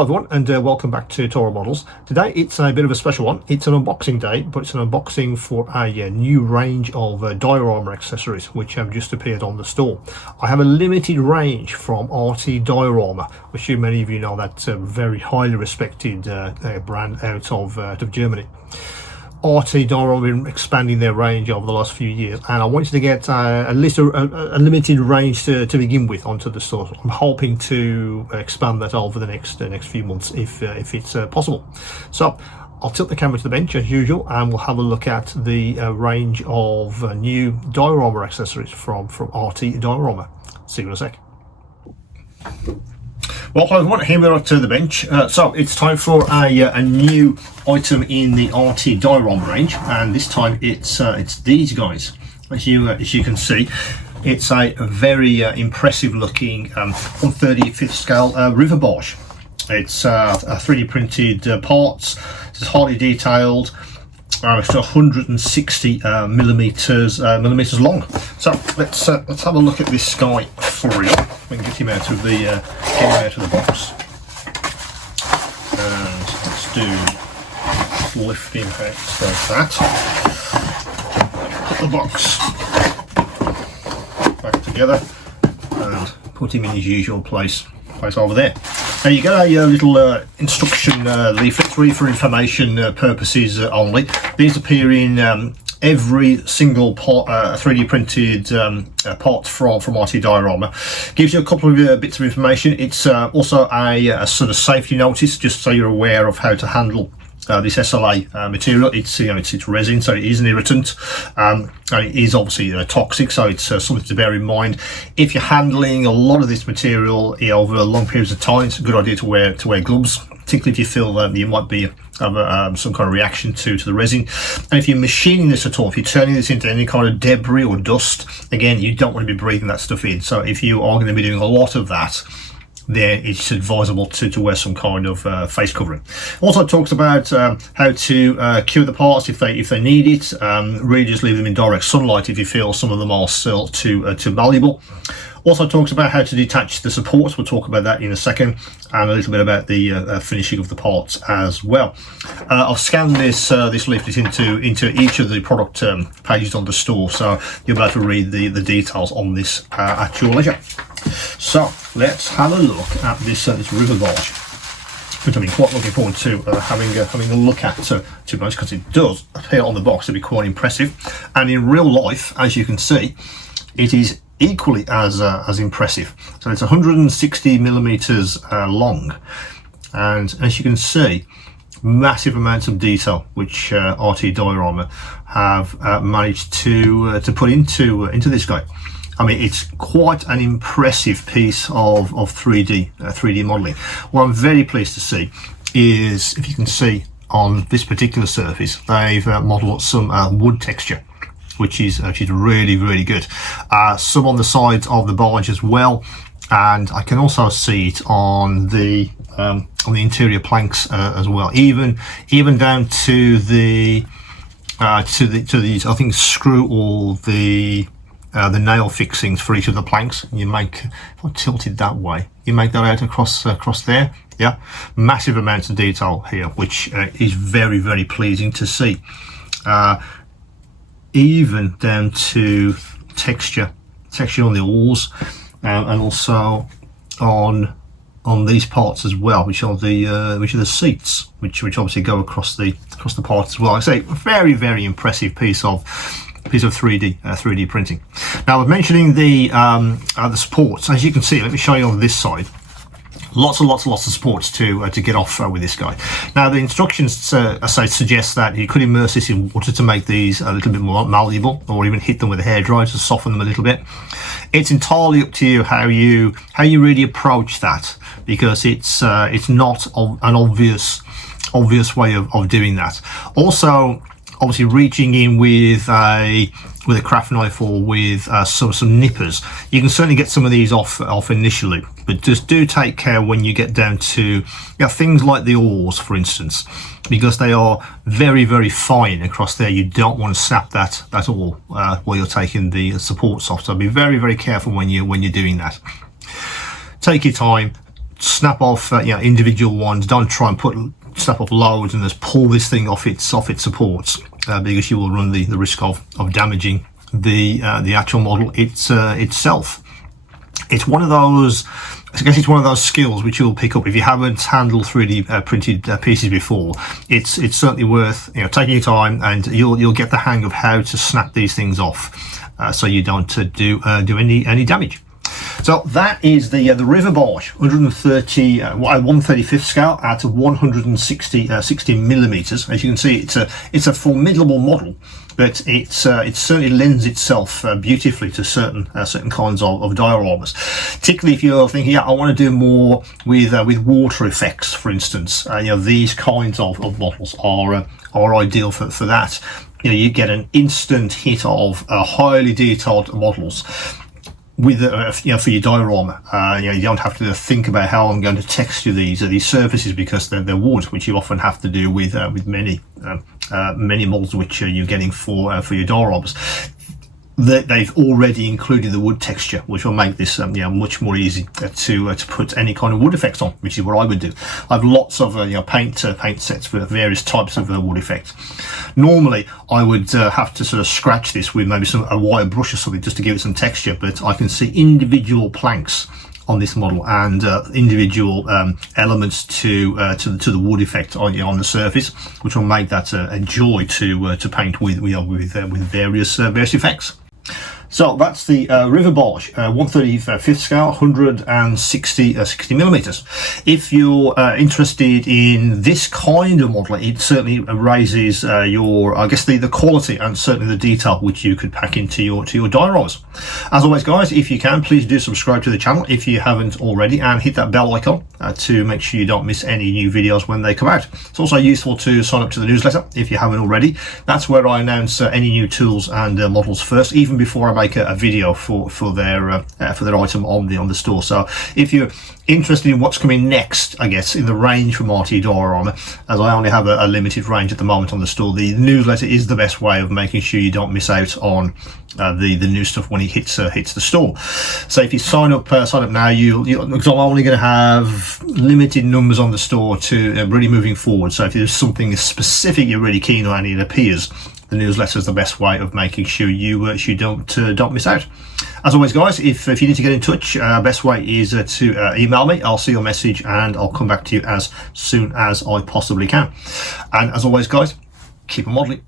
Hello everyone, and welcome back to Toro Models. Today it's a bit of a special one. It's an unboxing day, but it's an unboxing for a new range of diorama accessories which have just appeared on the store. I have a limited range from RT-Diorama, which many of you know, that's a very highly respected brand out of Germany. RT-Diorama have been expanding their range over the last few years, and I wanted to get at least a limited range to begin with onto the store. I'm hoping to expand that over the next few months if it's possible. So I'll tilt the camera to the bench as usual, and we'll have a look at the range of new diorama accessories from RT-Diorama. See you in a sec. Well, everyone, here we are to the bench. So it's time for a new item in the RT-Diorama range, and this time it's these guys. As you can see, it's a very impressive looking 1/35th scale River Barge. It's 3D printed parts. It's highly detailed. It's 160 millimeters long. So let's have a look at this guy for you. We can get him out of the box, and let's lift him out like that. Put the box back together and put him in his usual place over there. Now you get a little instruction leaflet, really for information purposes only. These appear in every single part, 3D printed part from RT-Diorama. Gives you a couple of bits of information. It's also a sort of safety notice, just so you're aware of how to handle this SLA material. It's resin, so it is an irritant, and it is obviously toxic, so it's something to bear in mind. If you're handling a lot of this material over long periods of time, it's a good idea to wear gloves, particularly if you feel that you might have some kind of reaction to the resin. And if you're machining this at all, if you're turning this into any kind of debris or dust, again, you don't want to be breathing that stuff in. So if you are going to be doing a lot of that, then it's advisable to wear some kind of face covering. Also, it talks about how to cure the parts if they need it. Really just leave them in direct sunlight if you feel some of them are still too malleable. Also talks about how to detach the supports. We'll talk about that in a second, and a little bit about the finishing of the parts as well. I've scanned this leaflet into each of the product pages on the store, so you'll be able to read the details on this at your leisure. So let's have a look at this River Barge, which I'm quite looking forward to having a look at, to be honest, because it does appear on the box to be quite impressive, and in real life, as you can see, it is equally as impressive. So it's 160 millimeters long, and as you can see, massive amounts of detail which RT-Diorama have managed to put into this guy. I mean, it's quite an impressive piece of 3D modelling. What I'm very pleased to see is, if you can see on this particular surface, they've modelled some wood texture, which is really, really good. Some on the sides of the barge as well, and I can also see it on the interior planks as well. Even down to the I think screw all the nail fixings for each of the planks. You make, if I tilt it that way, you make that out across there. Yeah, massive amounts of detail here, which is very, very pleasing to see. Even down to texture on the oars, and also on these parts as well, which are the seats, which obviously go across the parts as well. Like I say, very, very impressive piece of 3D printing. Now, I was mentioning the supports. As you can see, let me show you on this side. Lots of supports to get off with this guy. Now, the instructions suggest that you could immerse this in water to make these a little bit more malleable, or even hit them with a hairdryer to soften them a little bit. It's entirely up to you how you really approach that, because it's not an obvious way of doing that. Also, obviously, reaching in with a craft knife or with some nippers, you can certainly get some of these off initially, but just do take care when you get down to things like the oars, for instance, because they are very, very fine across there. You don't want to snap that oar while you're taking the supports off, so be very, very careful when you're doing that. Take your time. snap off individual ones. Don't try and snap off loads and just pull this thing off its supports, because you will run the risk of damaging the actual model itself. It's one of those, I guess it's one of those skills which you'll pick up if you haven't handled 3D printed pieces before. It's certainly worth taking your time, and you'll get the hang of how to snap these things off, so you don't do any damage. So that is the River Barge 135th scale at 160 millimeters. As you can see, it's a formidable model, but it certainly lends itself beautifully to certain kinds of dioramas. Particularly if you're thinking, I want to do more with water effects, for instance. These kinds of models are ideal for that. You get an instant hit of highly detailed models with for your diorama. You don't have to think about how I'm going to texture these surfaces, because they're wood, which you often have to do with many models which you're getting for your dioramas. They've already included the wood texture, which will make this much more easy to put any kind of wood effects on, which is what I would do. I have lots of paint sets for various types of wood effects. Normally I would have to sort of scratch this with maybe a wire brush or something just to give it some texture, but I can see individual planks on this model and individual elements to the wood effect on the surface, which will make that a joy to paint with various effects. So that's the River Barge 135th scale, 160 millimeters. If you're interested in this kind of model, it certainly raises the quality and certainly the detail which you could pack into your dioramas. As always, guys, if you can, please do subscribe to the channel if you haven't already, and hit that bell icon to make sure you don't miss any new videos when they come out. It's also useful to sign up to the newsletter if you haven't already. That's where I announce any new tools and models first, even before I make a video for their item on the store. So if you're interested in what's coming next, I guess, in the range from RT-Diorama, as I only have a limited range at the moment on the store, the newsletter is the best way of making sure you don't miss out on the new stuff when it hits the store. So if you sign up now, because I'm only going to have limited numbers on the store to really moving forward. So if there's something specific you're really keen on and it appears, the newsletter is the best way of making sure you don't miss out. As always, guys, if you need to get in touch, best way is to email me. I'll see your message and I'll come back to you as soon as I possibly can. And as always, guys, keep on modelling.